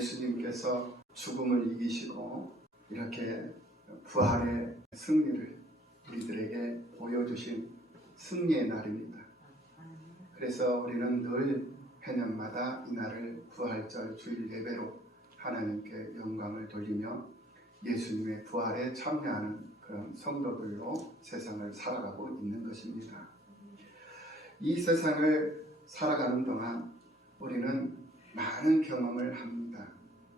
예수님께서 죽음을 이기시고 이렇게 부활의 승리를 우리들에게 보여주신 승리의 날입니다. 그래서 우리는 늘 해년마다 이 날을 부활절 주일 예배로 하나님께 영광을 돌리며 예수님의 부활에 참여하는 그런 성도들로 세상을 살아가고 있는 것입니다. 이 세상을 살아가는 동안 우리는 많은 경험을 합니다.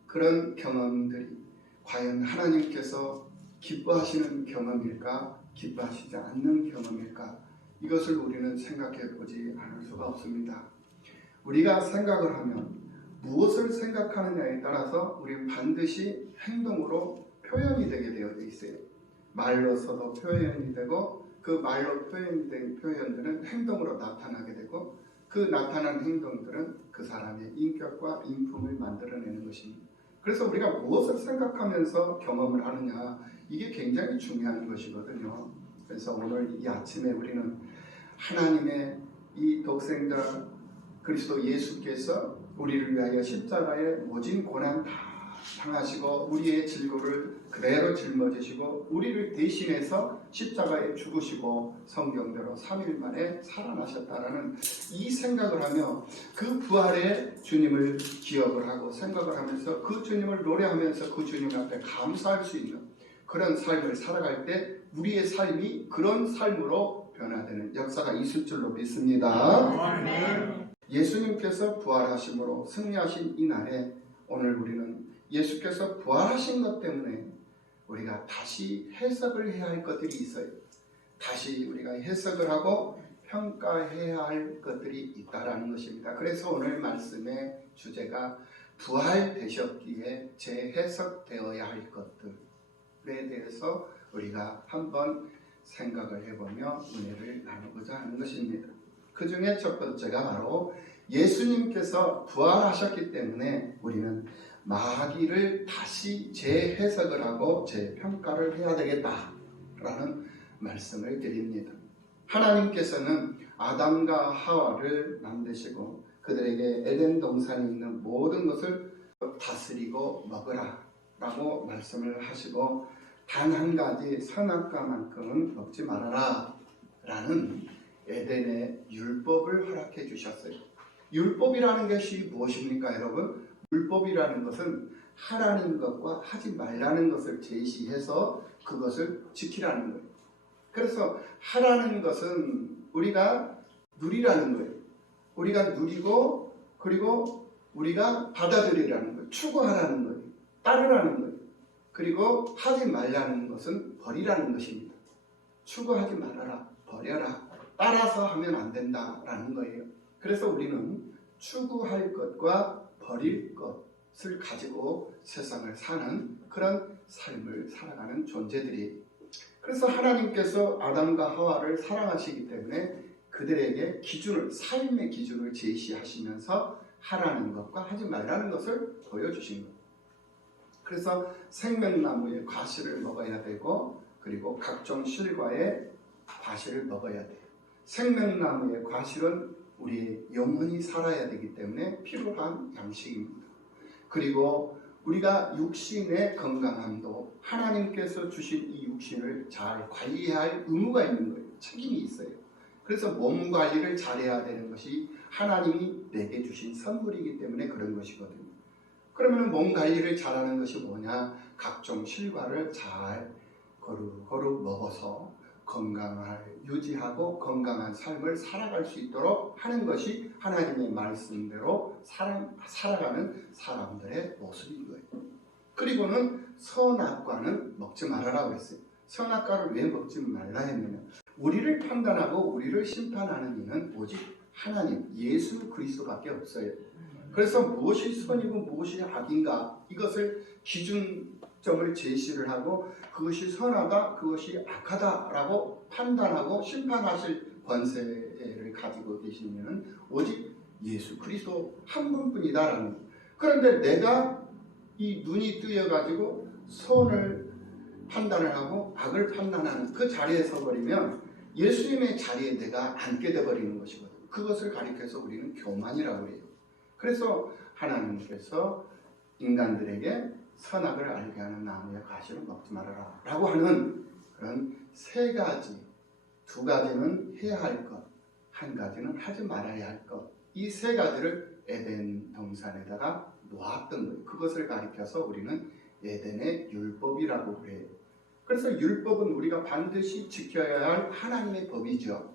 그런 경험들이 과연 하나님께서 기뻐하시는 경험일까, 기뻐하시지 않는 경험일까, 이것을 우리는 생각해 보지 않을 수가 없습니다. 우리가 생각을 하면 무엇을 생각하느냐에 따라서 우리는 반드시 행동으로 표현이 되게 되어 있어요. 말로서도 표현이 되고 그 말로 표현이 된 표현들은 행동으로 나타나게 되고 그 나타난 행동들은 그 사람의 인격과 인품을 만들어내는 것입니다. 그래서 우리가 무엇을 생각하면서 경험을 하느냐, 이게 굉장히 중요한 것이거든요. 그래서 오늘 이 아침에 우리는 하나님의 이 독생자 그리스도 예수께서 우리를 위하여 십자가에 모진 고난 다 당하시고 우리의 질고를 그대로 짊어지시고 우리를 대신해서 십자가에 죽으시고 성경대로 3일 만에 살아나셨다라는 이 생각을 하며 그 부활의 주님을 기억을 하고 생각을 하면서 그 주님을 노래하면서 그 주님 앞에 감사할 수 있는 그런 삶을 살아갈 때 우리의 삶이 그런 삶으로 변화되는 역사가 있을 줄로 믿습니다. 예수님께서 부활하심으로 승리하신 이 날에 오늘 우리는 예수께서 부활하신 것 때문에 우리가 다시 해석을 해야 할 것들이 있어요. 다시 우리가 해석을 하고 평가해야 할 것들이 있다라는 것입니다. 그래서 오늘 말씀의 주제가 부활되셨기에 재해석되어야 할 것들에 대해서 우리가 한번 생각을 해보며 은혜를 나누고자 하는 것입니다. 그 중에 첫 번째가 바로 예수님께서 부활하셨기 때문에 우리는 마귀를 다시 재해석을 하고 재평가를 해야 되겠다라는 말씀을 드립니다. 하나님께서는 아담과 하와를 만드시고 그들에게 에덴 동산에 있는 모든 것을 다스리고 먹으라 라고 말씀을 하시고 단 한 가지 선악과만큼은 먹지 말아라 라는 에덴의 율법을 허락해 주셨어요. 율법이라는 것이 무엇입니까, 여러분? 율법이라는 것은 하라는 것과 하지 말라는 것을 제시해서 그것을 지키라는 거예요. 그래서 하라는 것은 우리가 누리라는 거예요. 우리가 누리고 그리고 우리가 받아들이라는 거예요. 추구하라는 거예요. 따르라는 거예요. 그리고 하지 말라는 것은 버리라는 것입니다. 추구하지 말아라, 버려라, 따라서 하면 안 된다라는 거예요. 그래서 우리는 추구할 것과 버릴 것을 가지고 세상을 사는 그런 삶을 살아가는 존재들이에요. 그래서 하나님께서 아담과 하와를 사랑하시기 때문에 그들에게 기준을, 삶의 기준을 제시하시면서 하라는 것과 하지 말라는 것을 보여주신 거예요. 그래서 생명나무의 과실을 먹어야 되고 그리고 각종 실과의 과실을 먹어야 돼요. 생명나무의 과실은 우리의 영혼이 살아야 되기 때문에 필요한 양식입니다. 그리고 우리가 육신의 건강함도 하나님께서 주신 이 육신을 잘 관리해야 할 의무가 있는 거예요. 책임이 있어요. 그래서 몸 관리를 잘해야 되는 것이 하나님이 내게 주신 선물이기 때문에 그런 것이거든요. 그러면 몸 관리를 잘하는 것이 뭐냐? 각종 실과를 잘 거룩거룩 먹어서 건강을 유지하고 건강한 삶을 살아갈 수 있도록 하는 것이 하나님의 말씀대로 살아가는 사람들의 모습인 거예요. 그리고는 선악과는 먹지 말아라고 했어요. 선악과를 왜 먹지 말라 했냐면 우리를 판단하고 우리를 심판하는 이는 오직 하나님, 예수 그리스도밖에 없어요. 그래서 무엇이 선이고 무엇이 악인가 이것을 기준점을 제시를 하고 그것이 선하다, 그것이 악하다라고 판단하고 심판하실 권세를 가지고 계시는 오직 예수 그리스도 한 분뿐이다라는 거예요. 그런데 내가 이 눈이 뜨여가지고 선을 판단을 하고 악을 판단하는 그 자리에 서버리면 예수님의 자리에 내가 앉게 돼버리는 것이거든요. 그것을 가리켜서 우리는 교만이라고 해요. 그래서 하나님께서 인간들에게 선악을 알게 하는 나무의 과실은 먹지 말아라 라고 하는 그런 세 가지, 두 가지는 해야 할 것, 한 가지는 하지 말아야 할 것, 이 세 가지를 에덴 동산에다가 놓았던 거예요. 그것을 가리켜서 우리는 에덴의 율법이라고 해요. 그래서 율법은 우리가 반드시 지켜야 할 하나님의 법이죠.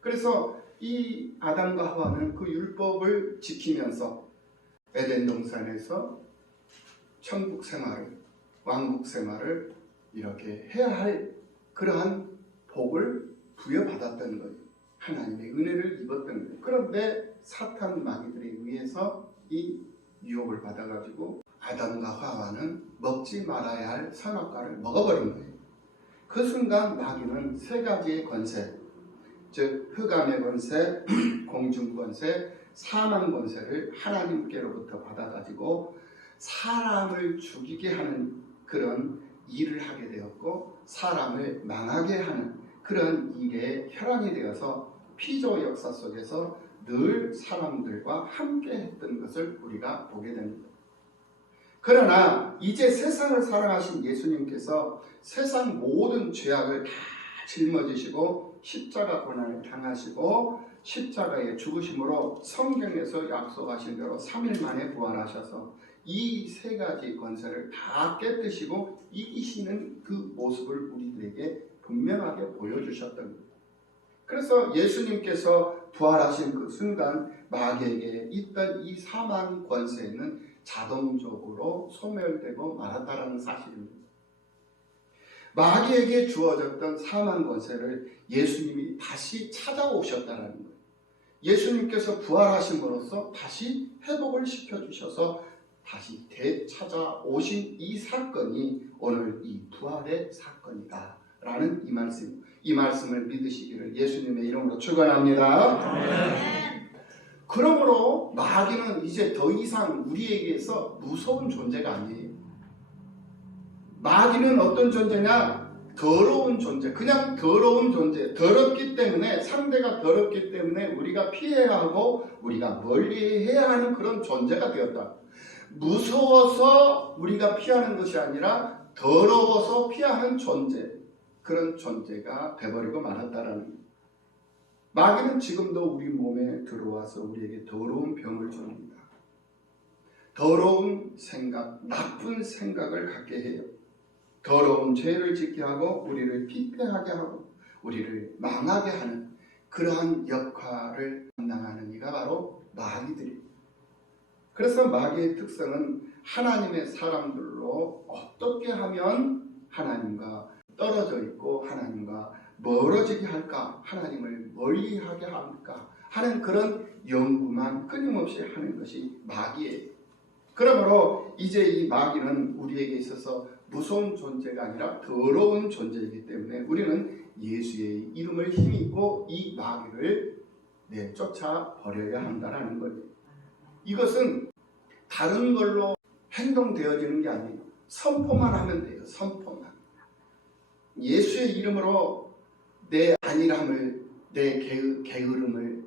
그래서 이 아담과 하와는 그 율법을 지키면서 에덴 동산에서 천국 생활을, 왕국 생활을 이렇게 해야 할 그러한 복을 부여받았던 거예요. 하나님의 은혜를 입었던 거예요. 그런데 사탄 마귀들에 의해서 이 유혹을 받아가지고 아담과 하와는 먹지 말아야 할 선악과를 먹어버린 거예요. 그 순간 마귀는 세 가지의 권세, 즉 흑암의 권세, 공중 권세, 사망 권세를 하나님께로부터 받아가지고 사람을 죽이게 하는 그런 일을 하게 되었고, 사람을 망하게 하는 그런 일에 혈안이 되어서 피조 역사 속에서 늘 사람들과 함께 했던 것을 우리가 보게 됩니다. 그러나 이제 세상을 사랑하신 예수님께서 세상 모든 죄악을 다 짊어지시고 십자가 고난을 당하시고 십자가에 죽으심으로 성경에서 약속하신 대로 3일 만에 부활하셔서 이 세 가지 권세를 다 깨뜨시고 이기시는 그 모습을 우리들에게 분명하게 보여주셨던 겁니다. 그래서 예수님께서 부활하신 그 순간 마귀에게 있던 이 사망 권세는 자동적으로 소멸되고 말았다라는 사실입니다. 마귀에게 주어졌던 사망 권세를 예수님이 다시 찾아오셨다는 거예요. 예수님께서 부활하심으로써 다시 회복을 시켜주셔서 다시 되찾아오신 이 사건이 오늘 이 부활의 사건이다 라는 이 말씀, 이 말씀을 믿으시기를 예수님의 이름으로 축원합니다. 그러므로 마귀는 이제 더 이상 우리에게서 무서운 존재가 아니에요. 마귀는 어떤 존재냐? 더러운 존재, 그냥 더러운 존재. 더럽기 때문에, 상대가 더럽기 때문에 우리가 피해야 하고 우리가 멀리해야 하는 그런 존재가 되었다. 무서워서 우리가 피하는 것이 아니라 더러워서 피하는 존재, 그런 존재가 돼버리고 말았다라는 거예요. 마귀는 지금도 우리 몸에 들어와서 우리에게 더러운 병을 줍니다. 더러운 생각, 나쁜 생각을 갖게 해요. 더러운 죄를 짓게 하고 우리를 피폐하게 하고 우리를 망하게 하는 그러한 역할을 감당하는 이가 바로 마귀들입니다. 그래서 마귀의 특성은 하나님의 사람들로 어떻게 하면 하나님과 떨어져 있고 하나님과 멀어지게 할까, 하나님을 멀리하게 할까 하는 그런 연구만 끊임없이 하는 것이 마귀예요. 그러므로 이제 이 마귀는 우리에게 있어서 무서운 존재가 아니라 더러운 존재이기 때문에 우리는 예수의 이름을 힘입고 이 마귀를 내쫓아 버려야 한다는 거예요. 이것은 다른 걸로 행동되어지는 게 아니에요. 선포만 하면 돼요. 선포만. 예수의 이름으로 내 안일함을, 내 게으름을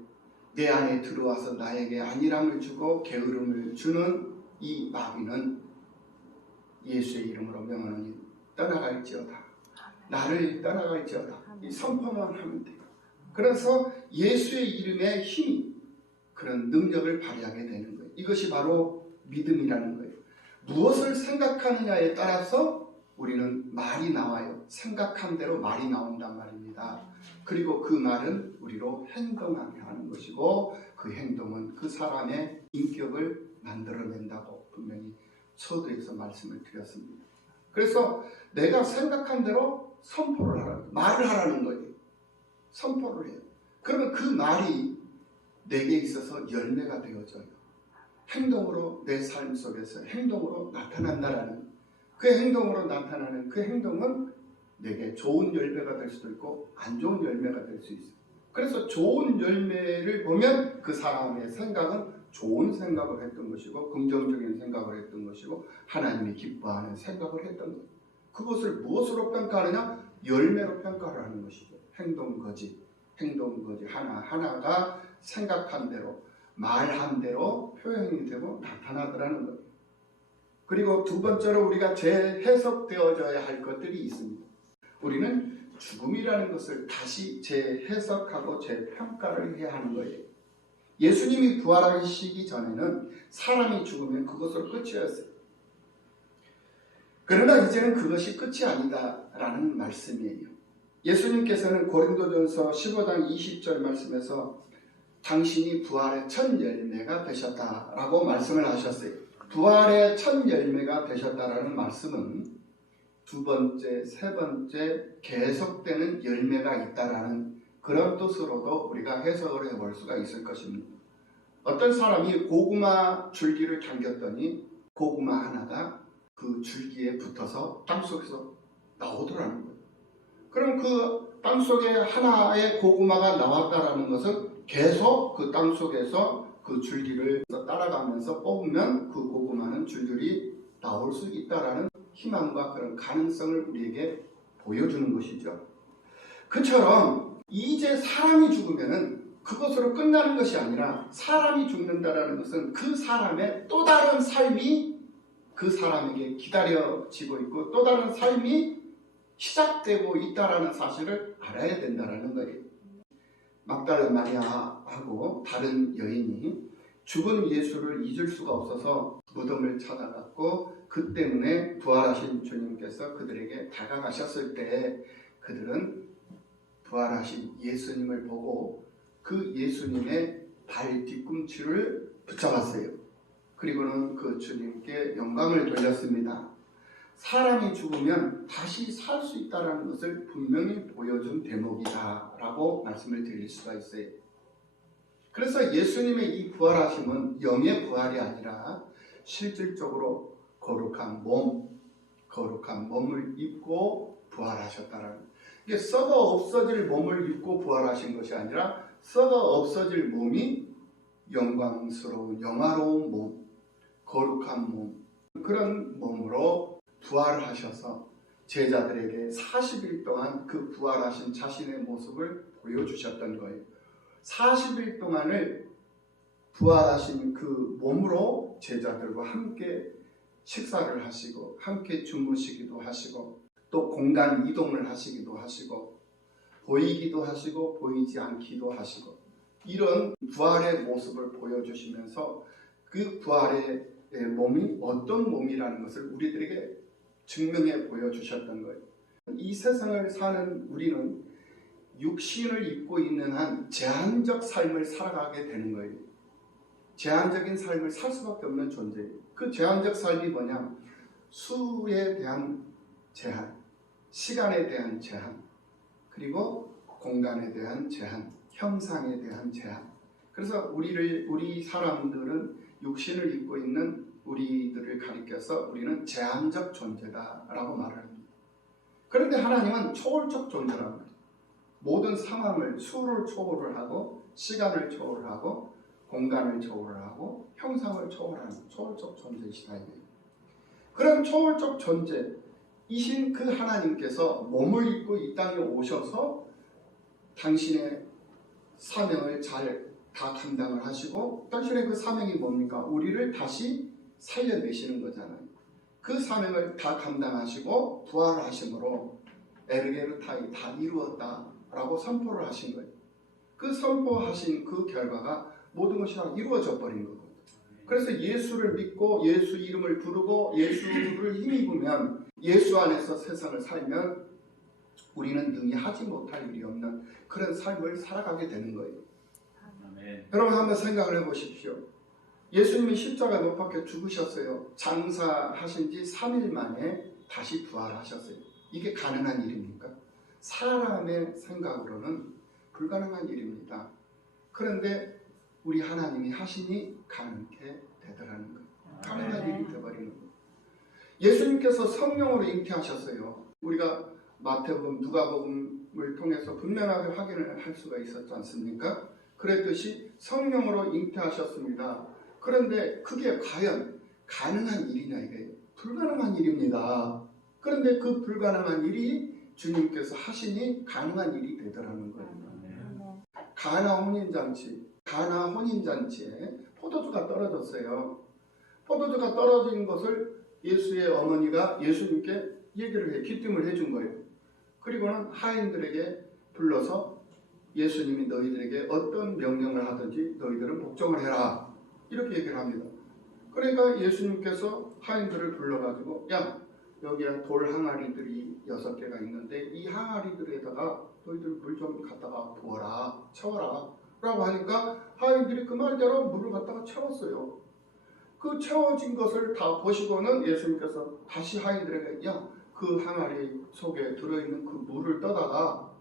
내 안에 들어와서 나에게 안일함을 주고 게으름을 주는 이 마귀는 예수의 이름으로 명하노니 떠나갈지어다. 나를 떠나갈지어다. 이 선포만 하면 돼요. 그래서 예수의 이름의 힘이 그런 능력을 발휘하게 되는 거예요. 이것이 바로 믿음이라는 거예요. 무엇을 생각하느냐에 따라서 우리는 말이 나와요. 생각한 대로 말이 나온단 말입니다. 그리고 그 말은 우리로 행동하게 하는 것이고 그 행동은 그 사람의 인격을 만들어낸다고 분명히 서두에서 말씀을 드렸습니다. 그래서 내가 생각한 대로 선포를 하라는 거예요. 말을 하라는 거예요. 선포를 해요. 그러면 그 말이 내게 있어서 열매가 되어져요. 행동으로 내 삶 속에서 행동으로 나타난다라는 그 행동으로 나타나는 그 행동은 내게 좋은 열매가 될 수도 있고 안 좋은 열매가 될 수 있어요. 그래서 좋은 열매를 보면 그 사람의 생각은 좋은 생각을 했던 것이고 긍정적인 생각을 했던 것이고 하나님이 기뻐하는 생각을 했던 것. 그것을 무엇으로 평가하느냐? 열매로 평가를 하는 것이죠. 행동거지 하나하나가 생각한 대로 말한 대로 표현이 되고 나타나더라는 거예요. 그리고 두 번째로 우리가 재해석되어져야 할 것들이 있습니다. 우리는 죽음이라는 것을 다시 재해석하고 재평가를 해야 하는 거예요. 예수님이 부활하시기 전에는 사람이 죽으면 그것으로 끝이었어요. 그러나 이제는 그것이 끝이 아니다라는 말씀이에요. 예수님께서는 고린도전서 15장 20절 말씀에서 당신이 부활의 첫 열매가 되셨다라고 말씀을 하셨어요. 부활의 첫 열매가 되셨다라는 말씀은 두 번째, 세 번째 계속되는 열매가 있다라는 그런 뜻으로도 우리가 해석을 해볼 수가 있을 것입니다. 어떤 사람이 고구마 줄기를 당겼더니 고구마 하나가 그 줄기에 붙어서 땅속에서 나오더라는 거예요. 그럼 그 땅속에 하나의 고구마가 나왔다라는 것은 계속 그 땅속에서 그 줄기를 따라가면서 뽑으면 그 고구마는 줄줄이 나올 수 있다라는 희망과 그런 가능성을 우리에게 보여주는 것이죠. 그처럼 이제 사람이 죽으면은 그것으로 끝나는 것이 아니라 사람이 죽는다라는 것은 그 사람의 또 다른 삶이 그 사람에게 기다려지고 있고 또 다른 삶이 시작되고 있다라는 사실을 알아야 된다라는 거예요. 막달라 마리아하고 다른 여인이 죽은 예수를 잊을 수가 없어서 무덤을 찾아갔고 그 때문에 부활하신 주님께서 그들에게 다가가셨을 때 그들은 부활하신 예수님을 보고 그 예수님의 발 뒤꿈치를 붙잡았어요. 그리고는 그 주님께 영광을 돌렸습니다. 사람이 죽으면 다시 살 수 있다는 것을 분명히 보여준 대목이다라고 말씀을 드릴 수가 있어요. 그래서 예수님의 이 부활하심은 영의 부활이 아니라 실질적으로 거룩한 몸을 입고 부활하셨다는 이게 썩어 없어질 몸을 입고 부활하신 것이 아니라 썩어 없어질 몸이 영광스러운 영화로운 몸, 거룩한 몸, 그런 몸으로 부활하셔서 제자들에게 40일 동안 그 부활하신 자신의 모습을 보여주셨던 거예요. 40일 동안을 부활하신 그 몸으로 제자들과 함께 식사를 하시고 함께 주무시기도 하시고 또 공간 이동을 하시기도 하시고 보이기도 하시고 보이지 않기도 하시고 이런 부활의 모습을 보여주시면서 그 부활의 몸이 어떤 몸이라는 것을 우리들에게 증명해 보여주셨던 거예요. 이 세상을 사는 우리는 육신을 입고 있는 한 제한적 삶을 살아가게 되는 거예요. 제한적인 삶을 살 수밖에 없는 존재예요. 그 제한적 삶이 뭐냐? 수에 대한 제한, 시간에 대한 제한, 그리고 공간에 대한 제한, 형상에 대한 제한. 그래서 우리 사람들은 육신을 입고 있는 우리들을 가리켜서 우리는 제한적 존재다라고 말을 합니다. 그런데 하나님은 초월적 존재랍니다. 모든 상황을 수를 초월을 하고 시간을 초월하고 공간을 초월하고 형상을 초월하는 초월적 존재이시다. 그런 초월적 존재이신 그 하나님께서 몸을 입고 이 땅에 오셔서 당신의 사명을 잘 다 감당을 하시고 당신의 그 사명이 뭡니까? 우리를 다시 살려내시는 거잖아요. 그 사명을 다 감당하시고 부활을 하심으로 에르게르타이 다 이루었다라고 선포를 하신 거예요. 그 선포하신 그 결과가 모든 것이 다 이루어져 버린 거거든요. 그래서 예수를 믿고 예수 이름을 부르고 예수를 힘입으면 예수 안에서 세상을 살면 우리는 능히 하지 못할 일이 없는 그런 삶을 살아가게 되는 거예요. 아멘. 여러분 한번 생각을 해보십시오. 예수님이 십자가 못 박혀 죽으셨어요. 장사하신 지 3일 만에 다시 부활하셨어요. 이게 가능한 일입니까? 사람의 생각으로는 불가능한 일입니다. 그런데 우리 하나님이 하시니 가능케 되더라는 거예요. 가능한 일이 되어버리는 거예요. 예수님께서 성령으로 잉태하셨어요. 우리가 마태복음, 누가복음을 통해서 분명하게 확인을 할 수가 있었지 않습니까? 그랬듯이 성령으로 잉태하셨습니다. 그런데 그게 과연 가능한 일이냐 이거예요. 불가능한 일입니다. 그런데 그 불가능한 일이 주님께서 하시니 가능한 일이 되더라는 거예요. 가나 혼인잔치에 포도주가 떨어졌어요. 포도주가 떨어진 것을 예수의 어머니가 예수님께 얘기를 해, 기뜸을 해준 거예요. 그리고는 하인들에게 불러서 예수님이 너희들에게 어떤 명령을 하든지 너희들은 복종을 해라, 이렇게 얘기를 합니다. 그러니까 예수님께서 하인들을 불러가지고, 야, 여기에 돌 항아리들이 6개가 있는데 이 항아리들에다가 너희들 물 좀 갖다가 부어라, 채워라 라고 하니까 하인들이 그 말대로 물을 갖다가 채웠어요. 그 채워진 것을 다 보시고는 예수님께서 다시 하인들에게, 야, 그 항아리 속에 들어있는 그 물을 떠다가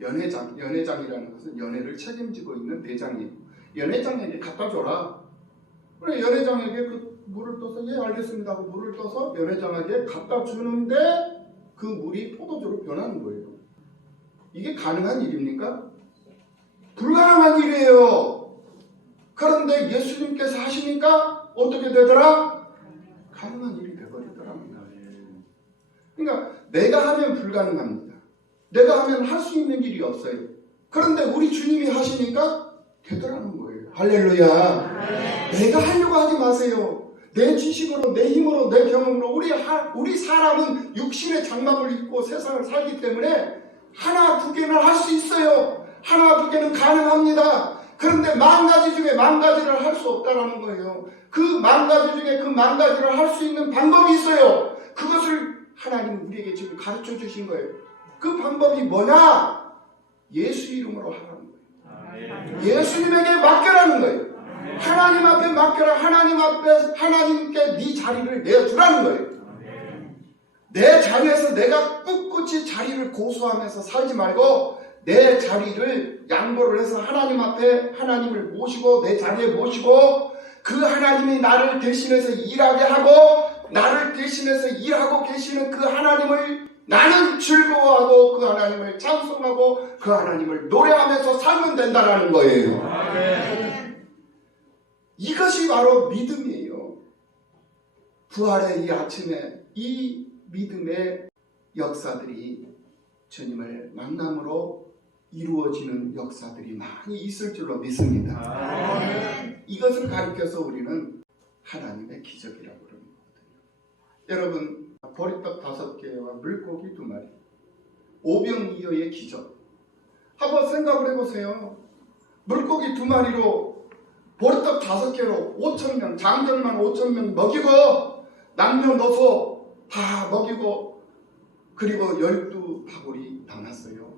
연회장이라는 것은 연회를 책임지고 있는 대장이에요. 연회장에게 갖다 줘라. 그래, 연회장에게 그 물을 떠서, 예, 알겠습니다 하고 물을 떠서 연회장에게 갖다 주는데 그 물이 포도주로 변하는 거예요. 이게 가능한 일입니까? 불가능한 일이에요. 그런데 예수님께서 하시니까 어떻게 되더라? 가능한 일이 되버리더랍니다. 그러니까 내가 하면 불가능합니다. 내가 하면 할 수 있는 일이 없어요. 그런데 우리 주님이 하시니까 되더라는 거예요. 할렐루야. 내가 하려고 하지 마세요. 내 지식으로, 내 힘으로, 내 경험으로. 우리 사람은 육신의 장막을 입고 세상을 살기 때문에 하나 두 개는 할 수 있어요. 하나 두 개는 가능합니다. 그런데 10,000가지 중에 10,000가지를 할 수 없다라는 거예요. 그 10,000가지 중에 그 10,000가지를 할 수 있는 방법이 있어요. 그것을 하나님 우리에게 지금 가르쳐 주신 거예요. 그 방법이 뭐냐? 예수 이름으로 하라는 거예요. 예수님에게 맡겨라는 거예요. 하나님 앞에 맡겨라. 하나님 앞에 하나님께 네 자리를 내어주라는 거예요. 내 자리에서 내가 꿋꿋이 자리를 고수하면서 살지 말고 내 자리를 양보를 해서 하나님 앞에 하나님을 모시고 내 자리에 모시고 그 하나님이 나를 대신해서 일하게 하고 나를 대신해서 일하고 계시는 그 하나님을 나는 즐거워하고 그 하나님을 찬송하고 그 하나님을 노래하면서 살면 된다는 거예요. 이것이 바로 믿음이에요. 부활의 이 아침에 이 믿음의 역사들이 주님을 만남으로 이루어지는 역사들이 많이 있을 줄로 믿습니다. 이것을 가리켜서 우리는 하나님의 기적이라고 그러는 거거든요. 여러분, 보리떡 5개와 물고기 2마리, 오병이어의 기적 한번 생각을 해보세요. 물고기 2마리로 보리떡 5개로 5,000명, 장정만 5,000명 먹이고 남녀노소 다 먹이고 그리고 12바구리 남았어요.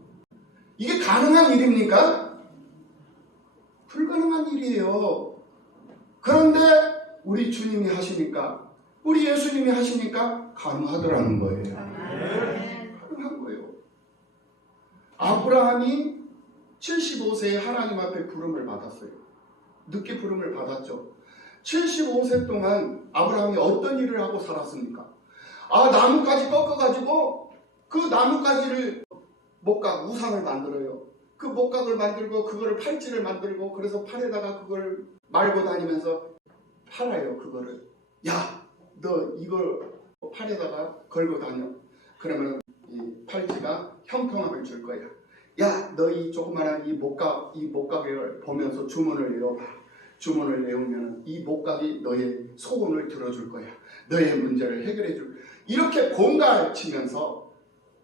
이게 가능한 일입니까? 불가능한 일이에요. 그런데 우리 주님이 하시니까, 우리 예수님이 하시니까 가능하더라는 거예요. 가능한 거예요. 아브라함이 75세에 하나님 앞에 부름을 받았어요. 늦게 부름을 받았죠. 75세 동안 아브라함이 어떤 일을 하고 살았습니까? 나뭇가지 꺾어가지고 그 나뭇가지를 목각, 우상을 만들어요. 그 목각을 만들고 그거를 팔찌를 만들고 그래서 팔에다가 그걸 말고 다니면서 팔아요. 그거를. 야, 너 이걸 팔에다가 걸고 다녀. 그러면 이 팔찌가 형통함을 줄 거야. 야, 너 이 조그만한 이 목각을 보면서 주문을 외워봐. 주문을 외우면 이 목각이 너의 소원을 들어줄 거야. 너의 문제를 해결해 줄 거야. 이렇게 공갈치면서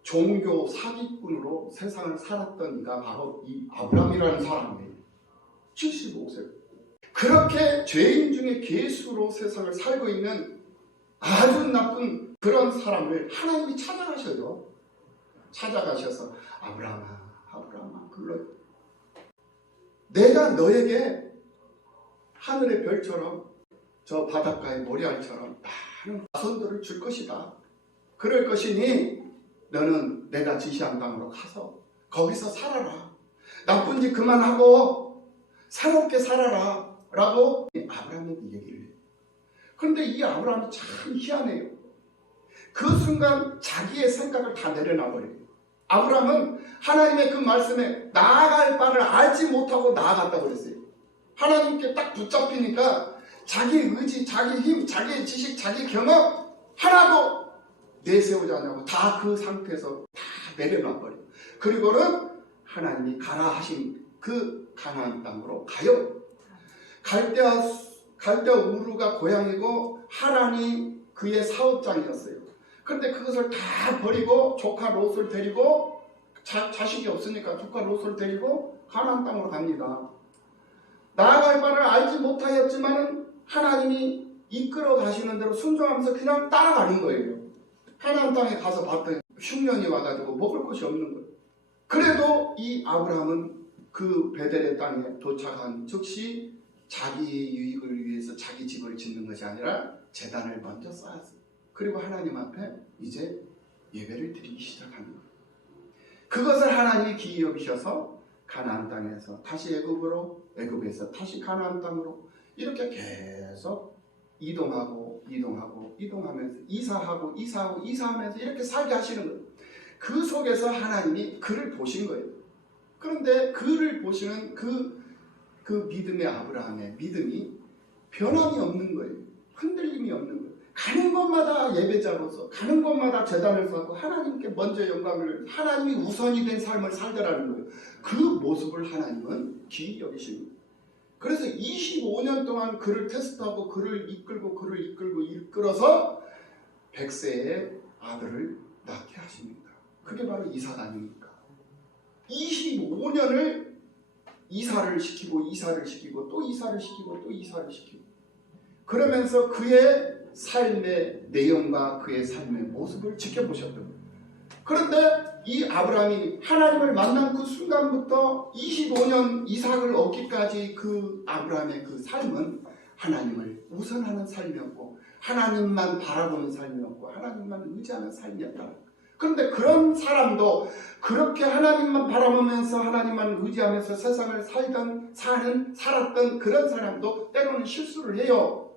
종교 사기꾼으로 세상을 살았던 이가 바로 이 아브라함이라는 사람이에요. 75세. 그렇게 죄인 중에 괴수로 세상을 살고 있는 아주 나쁜 그런 사람을 하나님이 찾아가셔요. 찾아가셔서 아브라함아 불러요. 내가 너에게 하늘의 별처럼 저 바닷가의 모래알처럼 많은 자손들을 줄 것이다. 그럴 것이니 너는 내가 지시한 땅으로 가서 거기서 살아라. 나쁜 짓 그만하고 새롭게 살아라 라고 아브라함에게 얘기를 해요. 그런데 이 아브라함이 참 희한해요. 그 순간 자기의 생각을 다 내려놔버려요. 아브라함은 하나님의 그 말씀에 나아갈 바를 알지 못하고 나아갔다고 그랬어요. 하나님께 딱 붙잡히니까 자기 의지, 자기 힘, 자기의 지식, 자기 경험 하나도 내세우지 않냐고 다 그 상태에서 다 내려놔버려요. 그리고는 하나님이 가라 하신 그 가나안 땅으로 가요. 갈대 우르가 고향이고 하란이 그의 사업장이었어요. 그런데 그것을 다 버리고 조카 롯을 데리고 자식이 없으니까 조카 롯을 데리고 가나안 땅으로 갑니다. 나아갈 바를 알지 못하였지만 하나님이 이끌어 가시는 대로 순종하면서 그냥 따라가는 거예요. 가나안 땅에 가서 봤더니 흉년이 와가지고 먹을 것이 없는 거예요. 그래도 이 아브라함은 그 베델의 땅에 도착한 즉시 자기 유익을 위해서 자기 집을 짓는 것이 아니라 제단을 먼저 쌓았어요. 그리고 하나님 앞에 이제 예배를 드리기 시작하는 거예요. 그것을 하나님이 기이 여기셔서 가나안 땅에서 다시 애굽으로, 애굽에서 다시 가나안 땅으로 이렇게 계속 이동하면서 이사하면서 이렇게 살게 하시는 거예요. 그 속에서 하나님이 그를 보신 거예요. 그런데 그를 보시는 그 믿음의 아브라함의 믿음이 변함이 없는 거예요. 흔들림이 없는 거예요. 가는 곳마다 예배자로서 가는 곳마다 제단을 쌓고 하나님께 먼저 영광을, 하나님이 우선이 된 삶을 살더라는 거예요. 그 모습을 하나님은 기이 여기시는 거예요. 그래서 25년 동안 그를 테스트하고 그를 이끌어서 100세의 아들을 낳게 하십니다. 그게 바로 이삭 아닙니까? 25년을 이사를 시키고 또 이사를 시키고 그러면서 그의 삶의 내용과 그의 삶의 모습을 지켜보셨던 거예요. 그런데 이 아브라함이 하나님을 만난 그 순간부터 25년 이삭을 얻기까지 그 아브라함의 그 삶은 하나님을 우선하는 삶이었고 하나님만 바라보는 삶이었고 하나님만 의지하는 삶이었다. 그런데 그런 사람도 그렇게 하나님만 바라보면서 하나님만 의지하면서 세상을 살았던 그런 사람도 때로는 실수를 해요.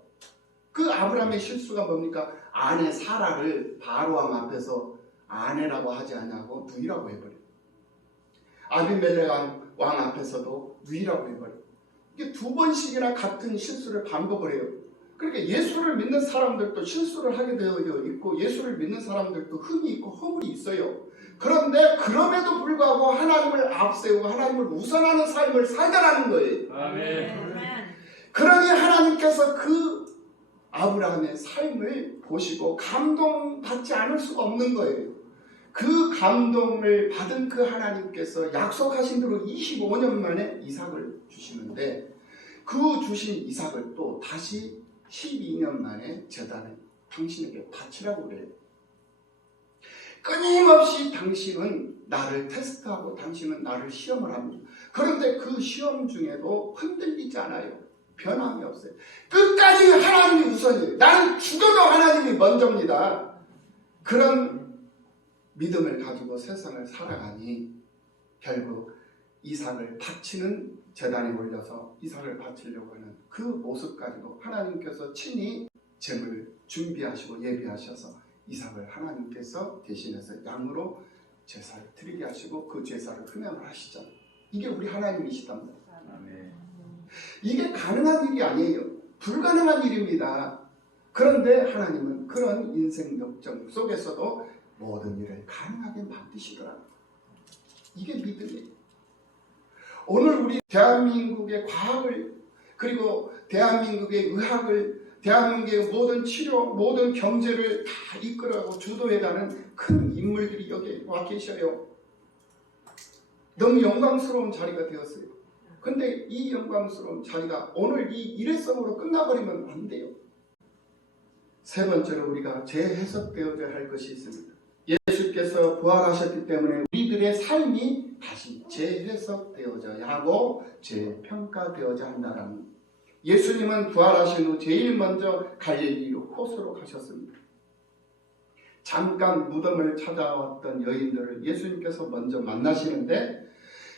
그 아브라함의 실수가 뭡니까? 아내 사라를 바로왕 앞에서 아내라고 하지 않냐고 누이라고 해버려요. 아비멜렉 왕 앞에서도 누이라고 해버려요. 이게 두 번씩이나 같은 실수를 반복을 해요. 그러니까 예수를 믿는 사람들도 실수를 하게 되어 있고 예수를 믿는 사람들도 흠이 있고 허물이 있어요. 그런데 그럼에도 불구하고 하나님을 앞세우고 하나님을 우선하는 삶을 살더라는 거예요. 아멘. 그러니 하나님께서 그 아브라함의 삶을 보시고 감동받지 않을 수가 없는 거예요. 그 감동을 받은 그 하나님께서 약속하신 대로 25년 만에 이삭을 주시는데 그 주신 이삭을 또 다시 12년 만에 제단에 당신에게 바치라고 그래요. 끊임없이 당신은 나를 테스트하고 당신은 나를 시험을 합니다. 그런데 그 시험 중에도 흔들리지 않아요. 변함이 없어요. 끝까지 하나님이 우선이에요. 나는 죽어도 하나님이 먼저입니다. 그런 믿음을 가지고 세상을 살아가니 결국 이삭을 바치는 제단에 올려서 이삭을 바치려고 하는 그 모습 가지고 하나님께서 친히 제물을 준비하시고 예비하셔서 이삭을 하나님께서 대신해서 양으로 제사를 드리게 하시고 그 제사를 흠양을 하시죠. 이게 우리 하나님이시답니다. 아멘. 이게 가능한 일이 아니에요. 불가능한 일입니다. 그런데 하나님은 그런 인생 역정 속에서도 모든 일을 가능하게 만드시더라고요. 이게 믿음이에요. 오늘 우리 대한민국의 과학을 그리고 대한민국의 의학을 대한민국의 모든 치료, 모든 경제를 다 이끌어가고 주도해가는 큰 인물들이 여기 와 계셔요. 너무 영광스러운 자리가 되었어요. 근데 이 영광스러운 자리가 오늘 이 일회성으로 끝나버리면 안 돼요. 세 번째로 우리가 재해석되어야 할 것이 있습니다. 예수께서 부활하셨기 때문에 우리들의 삶이 다시 재해석되어져야 하고 재평가되어져야 한다는 예수님은 부활하신 후 제일 먼저 갈릴리로 호수로 가셨습니다. 잠깐 무덤을 찾아왔던 여인들을 예수님께서 먼저 만나시는데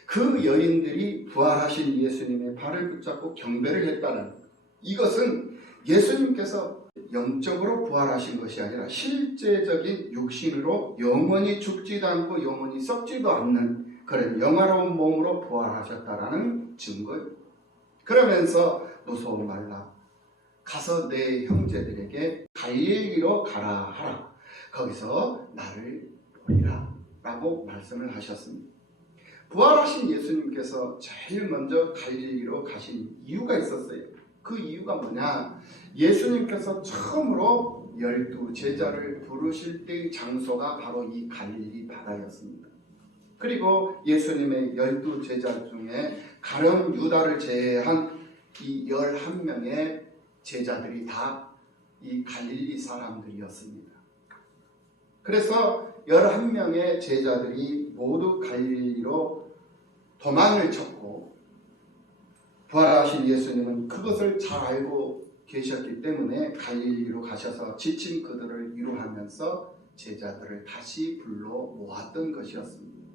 그 여인들이 부활하신 예수님의 발을 붙잡고 경배를 했다는 이것은 예수님께서 영적으로 부활하신 것이 아니라 실제적인 육신으로 영원히 죽지도 않고 영원히 썩지도 않는 그런 영화로운 몸으로 부활하셨다라는 증거예요. 그러면서 무서워 말라. 가서 내 형제들에게 갈릴리로 가라 하라. 거기서 나를 보리라 라고 말씀을 하셨습니다. 부활하신 예수님께서 제일 먼저 갈릴리로 가신 이유가 있었어요. 그 이유가 뭐냐? 예수님께서 처음으로 12 제자를 부르실 때의 장소가 바로 이 갈릴리 바다였습니다. 그리고 예수님의 12 제자 중에 가룟 유다를 제외한 이 11명의 제자들이 다 이 갈릴리 사람들이었습니다. 그래서 11명의 제자들이 모두 갈릴리로 도망을 쳤고, 부활하신 예수님은 그것을 잘 알고 계셨기 때문에 갈릴리로 가셔서 지친 그들을 위로하면서 제자들을 다시 불러 모았던 것이었습니다.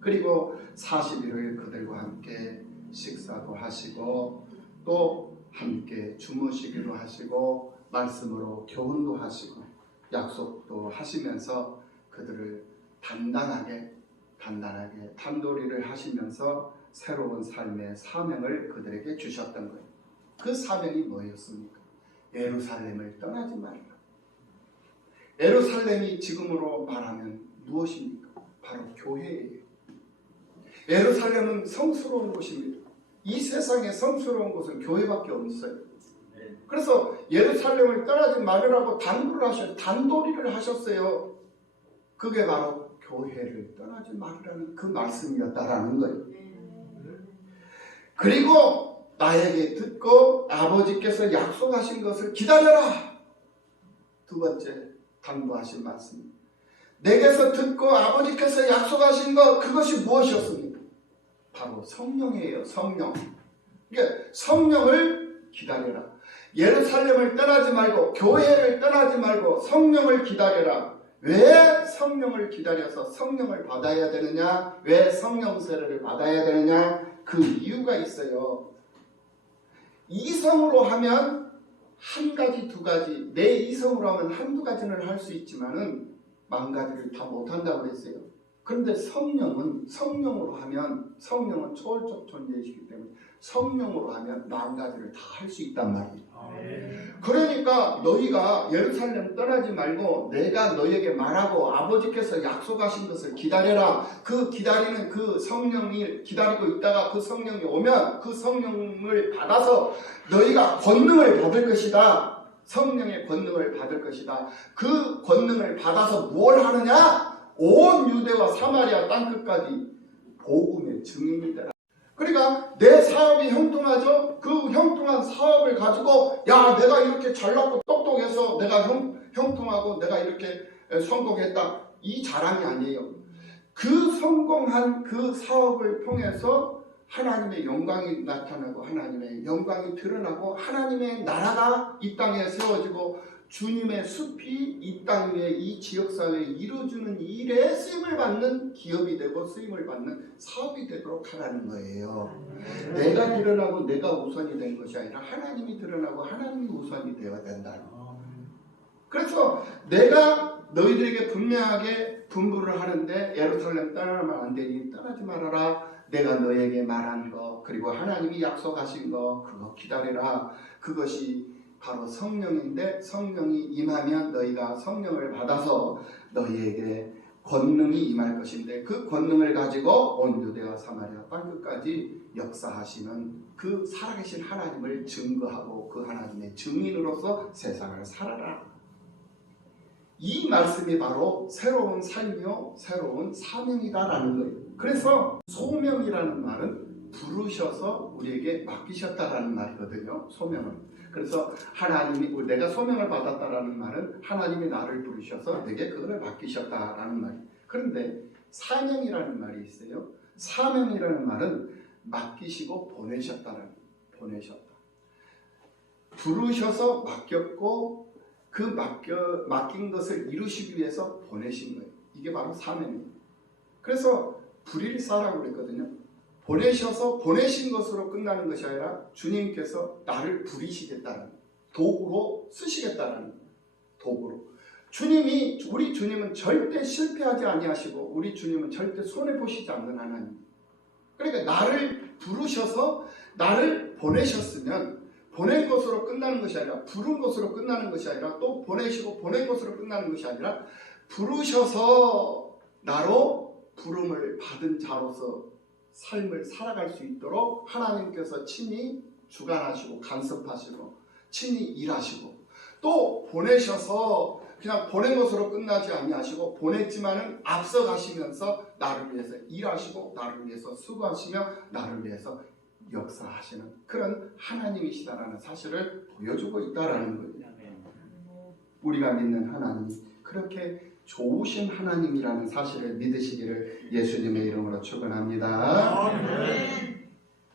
그리고 40일을 그들과 함께 식사도 하시고 또 함께 주무시기도 하시고 말씀으로 교훈도 하시고 약속도 하시면서 그들을 단단하게 탄도리를 하시면서 새로운 삶의 사명을 그들에게 주셨던 거예요. 그 사명이 뭐였습니까? 예루살렘을 떠나지 말라. 예루살렘이 지금으로 말하면 무엇입니까? 바로 교회예요. 예루살렘은 성스러운 곳입니다. 이 세상에 성스러운 곳은 교회밖에 없어요. 그래서 예루살렘을 떠나지 말으라고 당부를 하셨어요. 단도리를 하셨어요. 그게 바로 교회를 떠나지 말으라는 그 말씀이었다라는 거예요. 그리고 나에게 듣고 아버지께서 약속하신 것을 기다려라. 두 번째 당부하신 말씀. 내게서 듣고 아버지께서 약속하신 것, 그것이 무엇이었습니까? 바로 성령이에요. 성령. 그러니까 성령을 기다려라. 예루살렘을 떠나지 말고 교회를 떠나지 말고 성령을 기다려라. 왜 성령을 기다려서 성령을 받아야 되느냐? 왜 성령 세례를 받아야 되느냐? 그 이유가 있어요. 이성으로 하면 한 가지, 두 가지, 내 이성으로 하면 한두 가지는 할 수 있지만은 만 가지를 다 못한다고 그랬어요. 그런데 성령으로 하면 성령은 초월적 존재이시기 때문에 성령으로 하면 만 가지를 다 할 수 있단 말이에요. 그러니까 너희가 예루살렘 떠나지 말고 내가 너희에게 말하고 아버지께서 약속하신 것을 기다려라. 그 기다리는 그 성령이 기다리고 있다가 그 성령이 오면 그 성령을 받아서 너희가 권능을 받을 것이다. 성령의 권능을 받을 것이다. 그 권능을 받아서 뭘 하느냐? 온 유대와 사마리아 땅끝까지 복음의 증인이 되라. 그러니까 내 사업이 형통하죠. 그 형통한 사업을 가지고 야 내가 이렇게 잘났고 똑똑해서 내가 형통하고 내가 이렇게 성공했다. 이 자랑이 아니에요. 그 성공한 그 사업을 통해서 하나님의 영광이 나타나고 하나님의 영광이 드러나고 하나님의 나라가 이 땅에 세워지고 주님의 숲이 이 땅 위에 이 지역사회에 이루어주는 일에 쓰임을 받는 기업이 되고 쓰임을 받는 사업이 되도록 하라는 거예요. 내가 드러나고 내가 우선이 된 것이 아니라 하나님이 드러나고 하나님이 우선이 되어야 된다는 거예요. 그래서 내가 너희들에게 분명하게 분부를 하는데 예루살렘 떠나면 안 되니 떠나지 말아라. 내가 너에게 말한 거 그리고 하나님이 약속하신 거 그거 기다려라. 그것이 바로 성령인데 성령이 임하면 너희가 성령을 받아서 너희에게 권능이 임할 것인데 그 권능을 가지고 온 유대와 사마리아 땅끝까지 역사하시는 그 살아계신 하나님을 증거하고 그 하나님의 증인으로서 세상을 살아라. 이 말씀이 바로 새로운 삶이요 새로운 사명이다라는 거예요. 그래서 소명이라는 말은 부르셔서 우리에게 맡기셨다라는 말이거든요. 소명은. 그래서 하나님이 내가 소명을 받았다라는 말은 하나님이 나를 부르셔서 내게 그걸 맡기셨다라는 말이에요. 그런데 사명이라는 말이 있어요. 사명이라는 말은 맡기시고 보내셨다라는 보내셨다. 부르셔서 맡겼고 그 맡긴 것을 이루시기 위해서 보내신 거예요. 이게 바로 사명이에요. 그래서 불일사라고 그랬거든요. 보내셔서 보내신 것으로 끝나는 것이 아니라 주님께서 나를 부리시겠다는 도구로 쓰시겠다는 도구로. 우리 주님은 절대 실패하지 아니하시고 우리 주님은 절대 손해보시지 않는 하나님. 그러니까 나를 부르셔서 나를 보내셨으면 보낸 것으로 끝나는 것이 아니라 부른 것으로 끝나는 것이 아니라 또 보내시고 보낸 것으로 끝나는 것이 아니라 부르셔서 나로 부름을 받은 자로서 삶을 살아갈 수 있도록 하나님께서 친히 주관하시고 간섭하시고 친히 일하시고 또 보내셔서 그냥 보낸 것으로 끝나지 아니하시고 보냈지만은 앞서가시면서 나를 위해서 일하시고 나를 위해서 수고하시며 나를 위해서 역사하시는 그런 하나님이시다라는 사실을 보여주고 있다라는 거예요. 우리가 믿는 하나님이 그렇게 좋으신 하나님이라는 사실을 믿으시기를 예수님의 이름으로 축원합니다.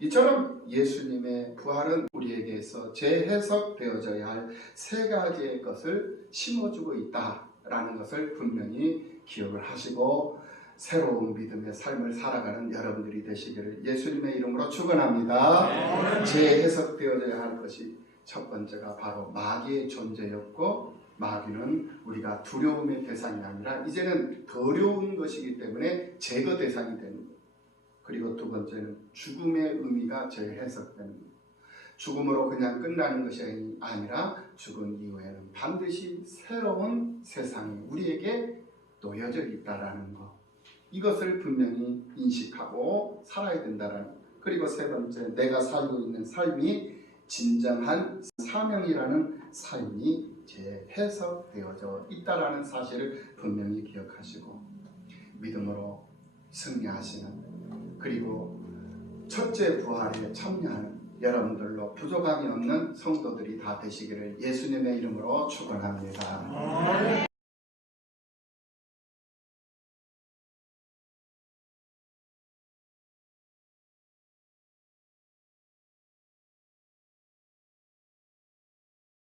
이처럼 예수님의 부활은 우리에게서 재해석되어져야 할 세 가지의 것을 심어주고 있다라는 것을 분명히 기억을 하시고 새로운 믿음의 삶을 살아가는 여러분들이 되시기를 예수님의 이름으로 축원합니다. 재해석되어져야 할 것이 첫 번째가 바로 마귀의 존재였고 마귀는 우리가 두려움의 대상이 아니라 이제는 더러운 것이기 때문에 제거 대상이 되는 거예요. 그리고 두 번째는 죽음의 의미가 재해석되는 거예요. 죽음으로 그냥 끝나는 것이 아니라 죽은 이후에는 반드시 새로운 세상이 우리에게 놓여져 있다라는 것. 이것을 분명히 인식하고 살아야 된다라는 것. 그리고 세 번째, 내가 살고 있는 삶이 진정한 사명이라는 삶이 재해석되어져 있다라는 사실을 분명히 기억하시고 믿음으로 승리하시는 그리고 첫째 부활에 참여하는 여러분들로 부족함이 없는 성도들이 다 되시기를 예수님의 이름으로 축원합니다.